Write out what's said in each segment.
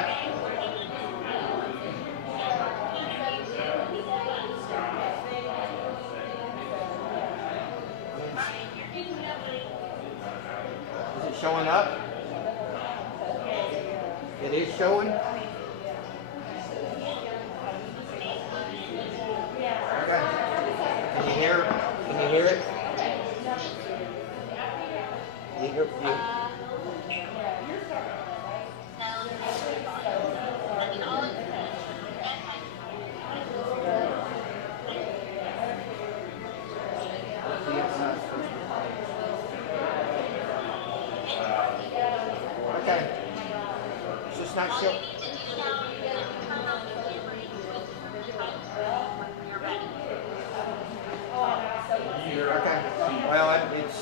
What? Is it showing up? It is showing? Okay. Can you hear? Can you hear it? Okay. It's just not showing. Okay. Well, it's.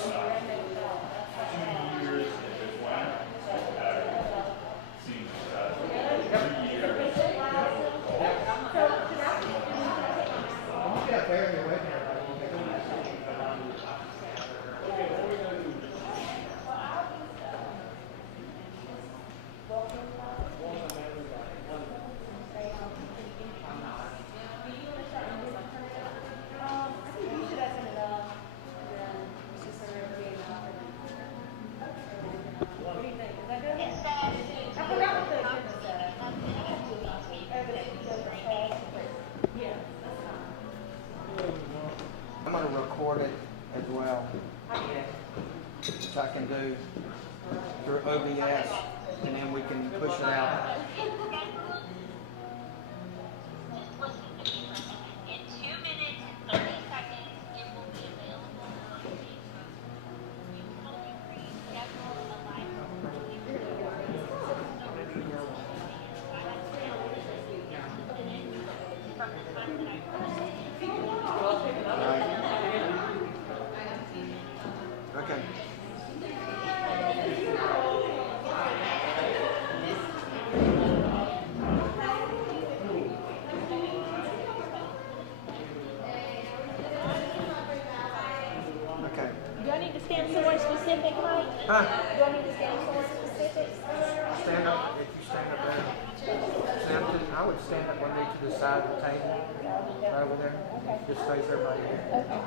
I'm going to record it as well, which I can do through OBS, and then we can push it out. In 2 minutes and 30 seconds, it will be available on Facebook. You can only reschedule a live from the time that I first Okay. Okay. Do I need to stand somewhere specific, Mike? Huh? Do I need to stand somewhere specific? Stand up. If you stand up there. Stand to, I would stand up one knee to the side of the table. Right over there. Okay. Just face everybody here. Okay.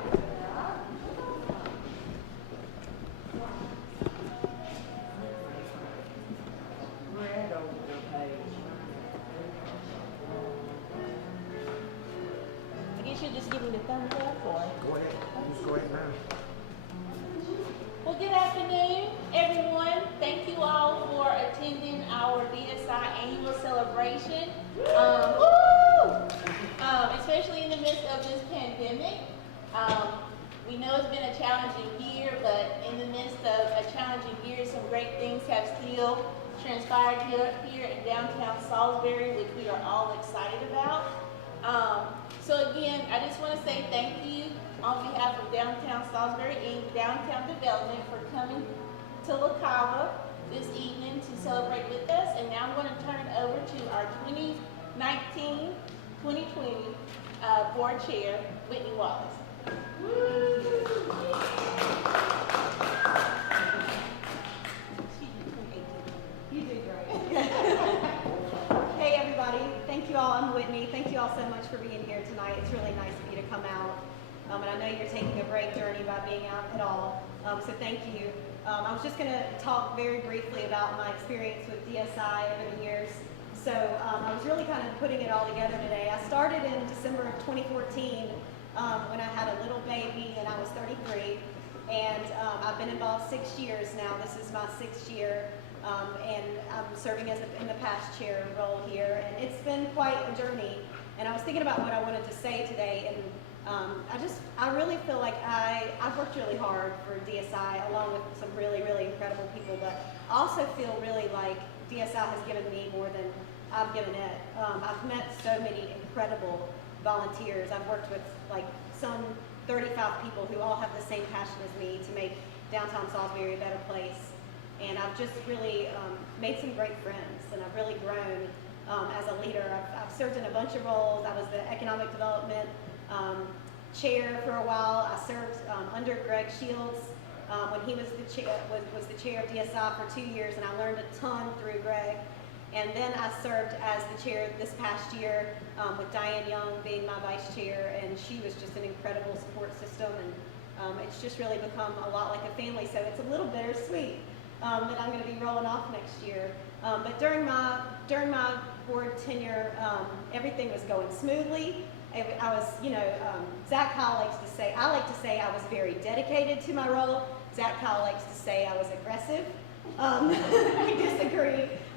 I guess you'll just give me the thumbs up or? Go ahead. Just go ahead now. Well, good afternoon, everyone. Thank you all for attending our DSI annual celebration. Especially in the midst of this pandemic. We know it's been a challenging year, but in the midst of a challenging year, some great things have still transpired here in downtown Salisbury, which we are all excited about. So again, I just want to say thank you on behalf of Downtown Salisbury and Downtown Development for coming to La Cava this evening to celebrate with us. And now I'm going to turn it over to our 2019-2020 board chair, Whitney Wallace. You did great. Hey everybody, thank you all. I'm Whitney. Thank you all so much for being here tonight. It's really nice of you to come out. And I know you're taking a break journey by being out at all. So thank you. I was just going to talk very briefly about my experience with DSI over the years. So I was really kind of putting it all together today. I started in December of 2014 when I had a little baby and I was 33. And I've been involved 6 years now. This is my 6th year. And I'm serving as in the past chair role here. And it's been quite a journey. And I was thinking about what I wanted to say today. And I really feel like I've worked really hard for DSI along with some really, really incredible people. But I also feel really like DSI has given me more than I've given it. I've met so many incredible volunteers. I've worked with like some 35 people who all have the same passion as me to make downtown Salisbury a better place. And I've just really made some great friends, and I've really grown as a leader. I've served in a bunch of roles. I was the economic development chair for a while. I served under Greg Shields when he was the chair of DSI for 2 years, and I learned a ton through Greg. And then I served as the chair this past year with Diane Young being my vice chair, and she was just an incredible support system, and it's just really become a lot like a family, so it's a little bittersweet that I'm going to be rolling off next year. But during my board tenure, everything was going smoothly. I was, Zach Kyle likes to say, I like to say I was very dedicated to my role. Zach Kyle likes to say I was aggressive.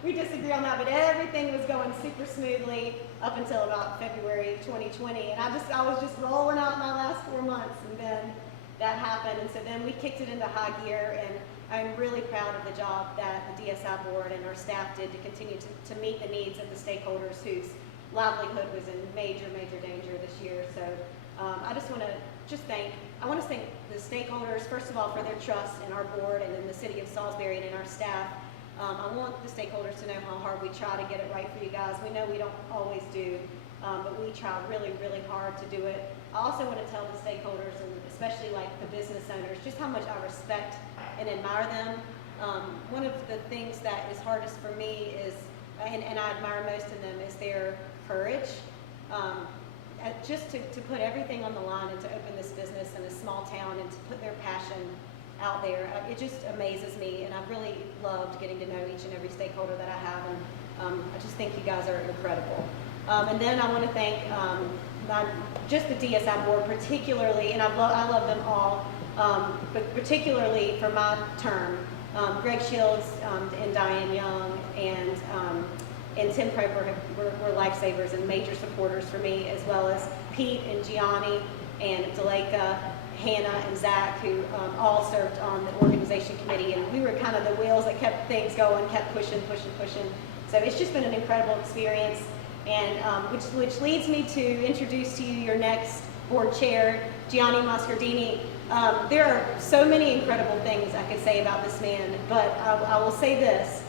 We disagree on that, but everything was going super smoothly up until about February 2020, and I was just rolling out my last 4 months, and then that happened, and so then we kicked it into high gear, and I'm really proud of the job that the DSI board and our staff did to continue to meet the needs of the stakeholders whose livelihood was in major, major danger this year. So I just want to thank the stakeholders, first of all, for their trust in our board and in the city of Salisbury and in our staff. I want the stakeholders to know how hard we try to get it right for you guys. We know we don't always do, but we try really, really hard to do it. I also want to tell the stakeholders, and especially like the business owners, just how much I respect and admire them. One of the things that is hardest for me is, and I admire most in them, is their courage. Just to put everything on the line and to open this business in a small town and to put their passion out there. It just amazes me, and I've really loved getting to know each and every stakeholder that I have, and I just think you guys are incredible. And then I want to thank just the DSI board particularly, and I love them all, but particularly for my term, Greg Shields and Diane Young and Tim Proper were lifesavers and major supporters for me, as well as Pete and Gianni and Deleka, Hannah and Zach, who all served on the organization committee, and we were kind of the wheels that kept things going, kept pushing. So it's just been an incredible experience, and which leads me to introduce to you your next board chair, Gianni Moscardini. There are so many incredible things I could say about this man, but I will say this.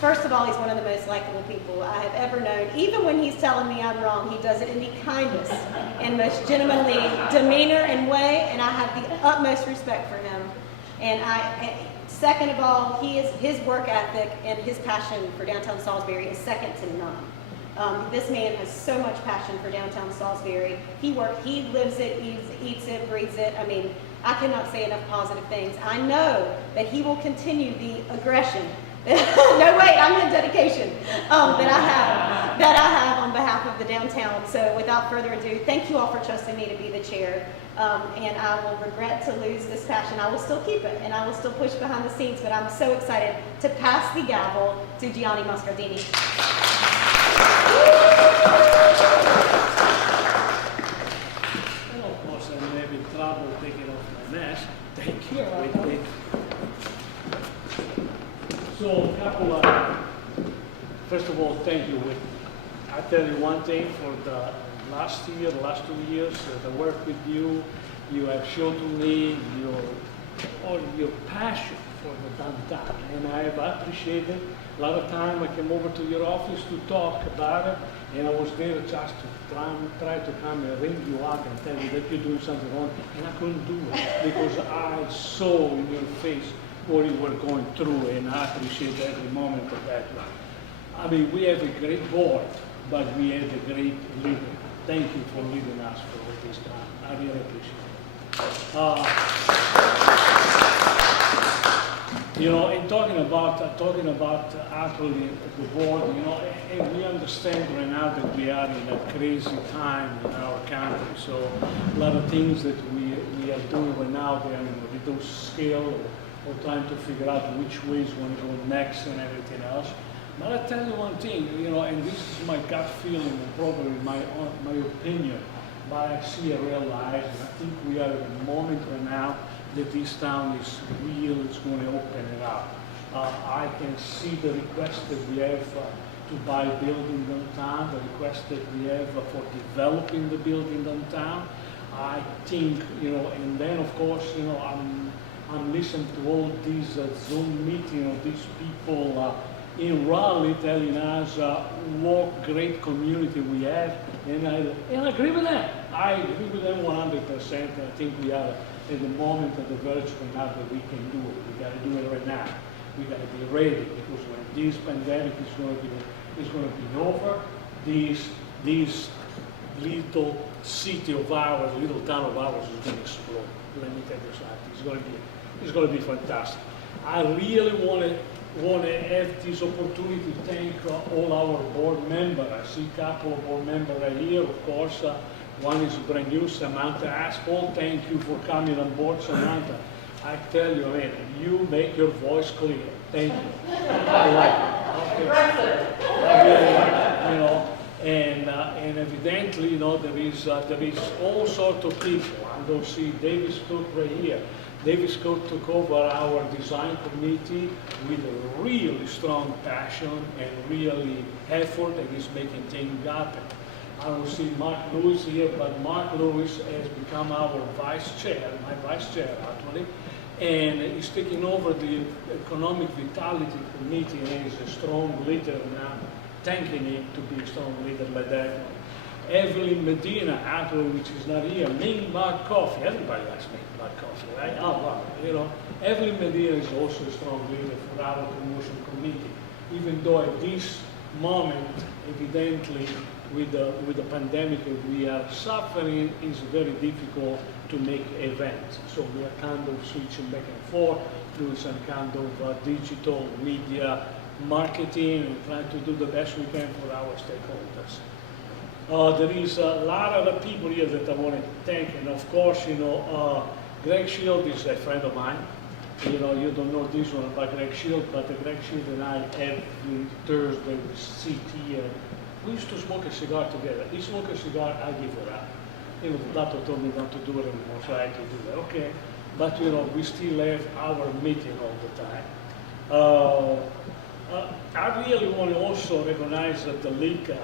First of all, he's one of the most likable people I have ever known. Even when he's telling me I'm wrong, he does it in the kindest and most gentlemanly demeanor and way, and I have the utmost respect for him. And second of all, his work ethic and his passion for downtown Salisbury is second to none. This man has so much passion for downtown Salisbury. He lives it, eats it, breathes it. I mean, I cannot say enough positive things. I know that he will continue the aggression. No, wait, I'm in dedication that I have on behalf of the downtown. So without further ado, thank you all for trusting me to be the chair. And I will regret to lose this passion. I will still keep it, and I will still push behind the scenes, but I'm so excited to pass the gavel to Gianni Moscardini. Well, of course, I'm having trouble taking off my mask. Thank you. Wait. So, first of all, thank you. I tell you one thing, for the last 2 years, the work with you, you have shown to me your passion for the downtown, and I have appreciated. A lot of time I came over to your office to talk about it, and I was there just to try to come and ring you up and tell you that you're doing something wrong, and I couldn't do it because I saw in your face what you were going through, and I appreciate every moment of that. I mean, we have a great board, but we have a great leader. Thank you for leading us for all this time. I really appreciate it. In talking about actually the board, and we understand right now that we are in a crazy time in our country. So a lot of things that we are doing right now, they are in a reduced scale, or trying to figure out which ways we want to go next and everything else. But I tell you one thing, and this is my gut feeling and probably my opinion, but I see and realize, and I think we are at a moment right now that this town is real, it's going to open it up. I can see the request that we have to buy a building downtown, the request that we have for developing the building downtown. I think, and then of course, I'm listening to all these Zoom meetings of these people in Raleigh telling us what great community we have, and I agree with them. I agree with them 100%, and I think we are at the moment, at the verge right now that we can do it. We got to do it right now. we got to be ready, because when this pandemic is going to be over, this little city of ours, little town of ours is going to explode. Let me tell you something. It's going to be fantastic. I really want to have this opportunity to thank all our board members. I see a couple of board members right here, of course. One is brand new, Samantha Aspel. Thank you for coming on board, Samantha. I tell you, man, you make your voice clear. Thank you. I like it. Okay. I really like it, you know. And evidently, you know, there is all sorts of people. I don't see Davis Cook right here. Davis Cook took over our design committee with a really strong passion and really effort, and is making things happen. I don't see Mark Lewis here, but Mark Lewis has become our vice chair, my vice chair actually, and he's taking over the Economic Vitality Committee, and he's a strong leader now. Thanking him to be a strong leader like that. Evelyn Medina, actually, which is not here, Ming Bar Coffee. Everybody likes Ming Bar Coffee, right? Oh, wow. You know, Evelyn Medina is also a strong leader for our promotion committee, even though at this moment, evidently, with the pandemic that we are suffering, it's very difficult to make events. So we are kind of switching back and forth through some kind of digital media marketing and trying to do the best we can for our stakeholders. There is a lot of other people here that I want to thank, and of course, you know, Greg Shield is a friend of mine. You know, you don't know this one about Greg Shield, but Greg Shield and I every Thursday we sit here. We used to smoke a cigar together. He smoked a cigar, I give it up. You know, the doctor told me not to do it anymore, so I had to do that. Okay, but you know, we still have our meeting all the time. I really want to also recognize that the Lika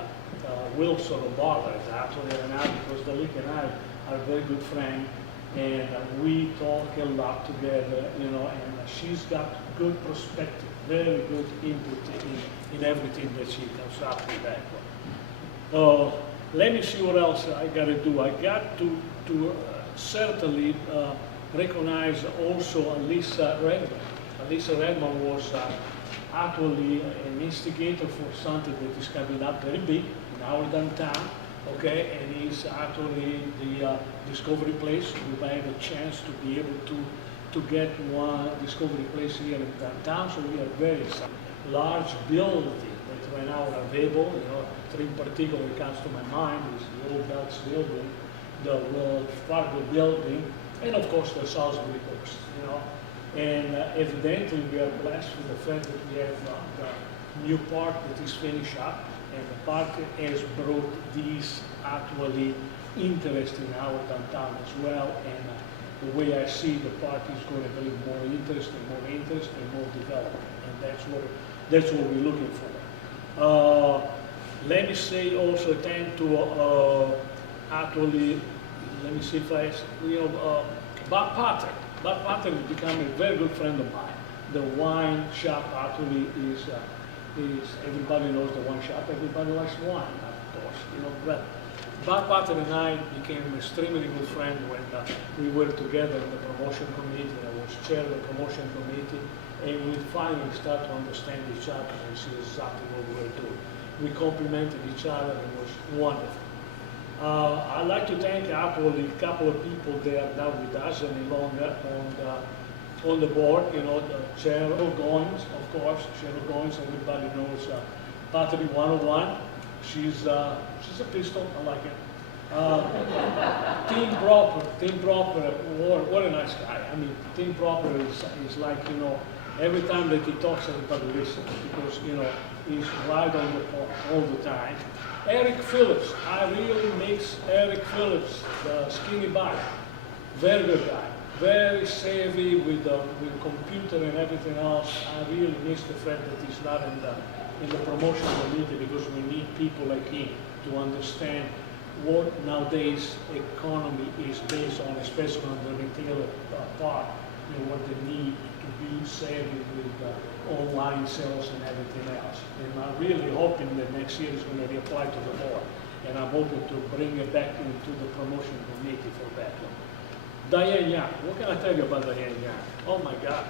Wilson Obama is actually right now, because the Lika and I are very good friends, and we talk a lot together, you know, and she's got good perspective, very good input in everything that she comes up with that one. Let me see what else I got to do. I got to certainly recognize also Alyssa Redmond. Alyssa Redmond was actually an instigator for something that is coming up very big in our downtown, okay, and is actually the Discovery Place. We might have a chance to be able to get one Discovery Place here in downtown, so we are very excited. Large building that right now are available, you know, three in particular that comes to my mind is the Old Belts building, the Wells Fargo building, and of course the Salisbury Coast, you know. And evidently we are blessed with the fact that we have the new park that is finished up, and the park has brought this actually interest in our downtown as well, and the way I see the park is going to bring more interest and more development, and that's what we're looking for. Let me say also thank to actually, let me see if I, you know, Bob Potter. Bob Potter has become a very good friend of mine. The wine shop actually is everybody knows the wine shop. Everybody likes wine, of course, you know. But Bob Potter and I became extremely good friends when we were together in the promotion committee. I was chair of the promotion committee, and we finally started to understand each other and see exactly what we were doing. We complimented each other, and it was wonderful. I'd like to thank actually a couple of people that are now with us any longer on the board. You know, Cheryl Goins, of course. Cheryl Goins, everybody knows Battery 101. She's a pistol, I like it. Tim Proper, what a nice guy. I mean, Tim Proper is like, you know, every time that he talks, everybody listens, because, you know, he's right on the phone all the time. Eric Phillips, I really miss Eric Phillips, the skinny guy. Very good guy, very savvy with computer and everything else. I really miss the fact that he's not in the promotion committee, because we need people like him to understand what nowadays economy is based on, especially on the retail part. You know, what they need to be savvy with online sales and everything else. And I'm really hoping that next year is going to be applied to the board. And I'm hoping to bring it back into the promotion committee for that one. Diane Young, what can I tell you about Diane Young? Oh my God.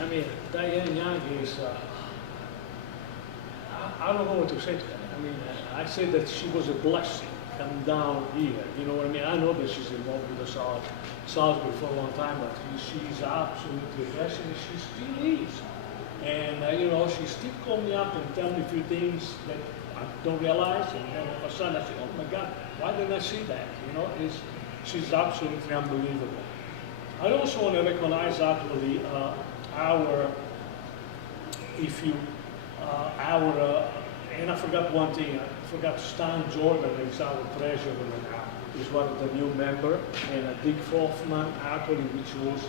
I mean, Diane Young is, I don't know what to say to her. I mean, I say that she was a blessing come down here. You know what I mean? I know that she's involved with the Salisbury for a long time, but she's absolutely a blessing. She still is. And, you know, she still call me up and tell me a few things that I don't realize. And then all of a sudden I say, oh my God, why didn't I see that? You know, she's absolutely unbelievable. I also want to recognize actually and I forgot one thing, I forgot Stan Jordan is our treasurer now. He's one of the new members, and Dick Hoffman, actually, which was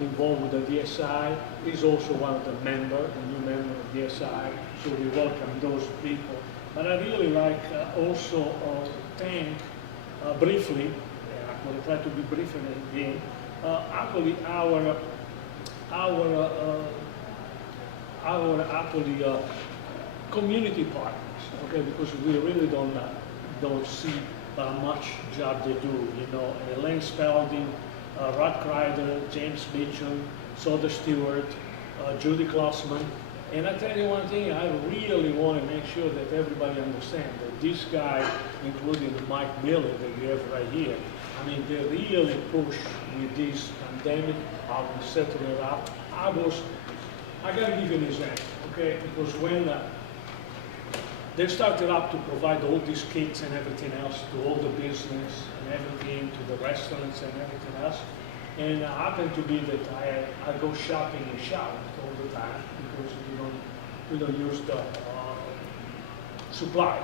involved with the DSI, is also one of the members, the new member of DSI, so we welcome those people. But I really like also thank briefly, I'm going to try to be brief again, actually our community partners, okay, because we really don't see much job they do, you know. Elaine Spalding, Rod Kreider, James Mitchell, Soda Stewart, Judy Klossman. And I tell you one thing, I really want to make sure that everybody understands that this guy, including Mike Miller that we have right here, I mean, they really push with this pandemic, how we settle it up. I got to give you an example, okay? Because when they started up to provide all these kits and everything else to all the business and everything, to the restaurants and everything else, and it happened to be that I go shopping and shout all the time because we don't use the supply.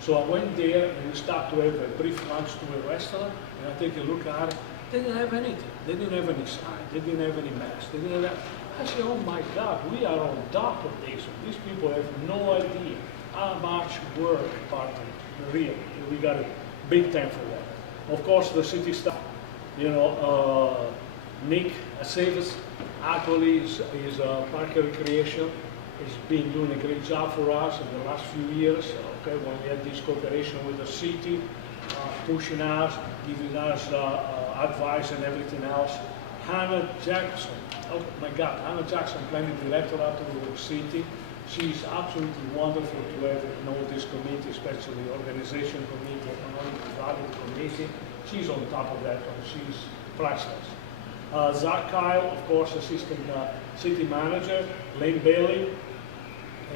So I went there and we started to have a brief lunch to a restaurant, and I take a look at it. They didn't have anything. They didn't have any sign. They didn't have any mask. They didn't have. I said, oh my God, we are on top of this. These people have no idea how much work, partner, really. We got a big time for that. Of course, the city staff, you know, Nick Savas actually is Park and Recreation. He's been doing a great job for us in the last few years. Okay, when we had this cooperation with the city, pushing us, giving us advice and everything else. Hannah Jackson, oh my God, Hannah Jackson, planning director out of the city. She's absolutely wonderful to have know this committee, especially the organization committee, economic development committee. She's on top of that one. She's priceless. Zach Kyle, of course, assistant city manager, Lane Bailey,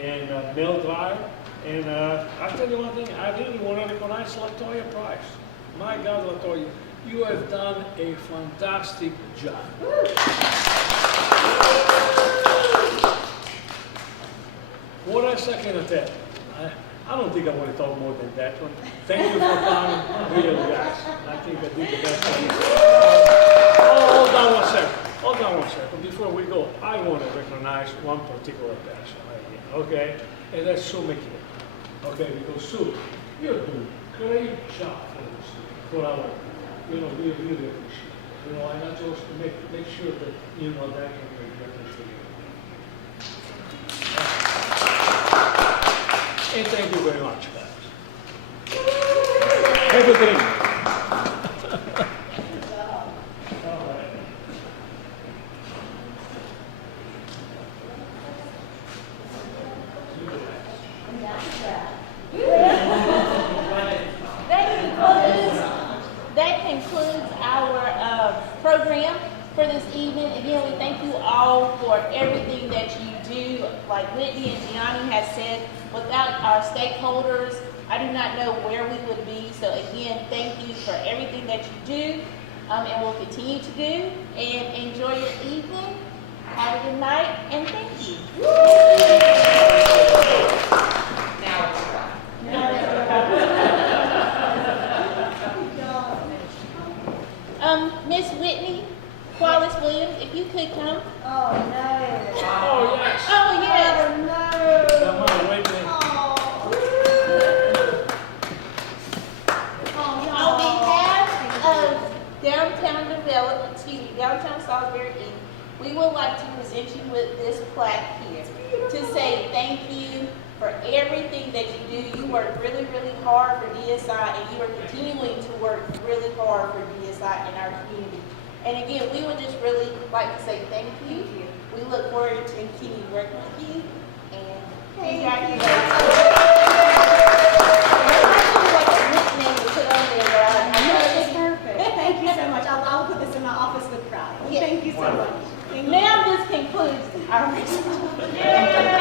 and Mel Dreyer. And I tell you one thing, I really want to recognize Latoya Price. My God, Latoya, you have done a fantastic job. What else I can tell? I don't think I want to talk more than that one. Thank you for coming, really, guys. I think I did the best I can. Hold on one second. Hold on one second. Before we go, I want to recognize one particular person right here, okay? And that's Sue McKay. Okay, because Sue, you're doing a great job for us, for our, you know, we really appreciate it. You know, and I just make sure that, you know, that can be appreciated. And thank you very much, guys. Have a drink. All right. That concludes our program for this evening. Again, we thank you all for everything that you do. Like Whitney and Gianni has said, without our stakeholders, I do not know where we would be. So again, thank you for everything that you do and will continue to do. And enjoy your evening. Have a good night, and thank you. Now it's Miss Whitney Wallace Williams, if you could come. Oh, no. Oh, yes. Oh, yes. Come on, Whitney. On behalf of Downtown Salisbury Inc., we would like to present you with this plaque here to say thank you for everything that you do. You work really, really hard for DSI, and you are continuing to work really hard for DSI in our community. And again, we would just really like to say thank you. We look forward to continue working with you and Thank congratulations. you. Like a nickname to put on there, but I know I it's perfect. Thank you so much. I'll put this in my office with pride. Yes. Thank you so much. Thank you. Now this concludes our.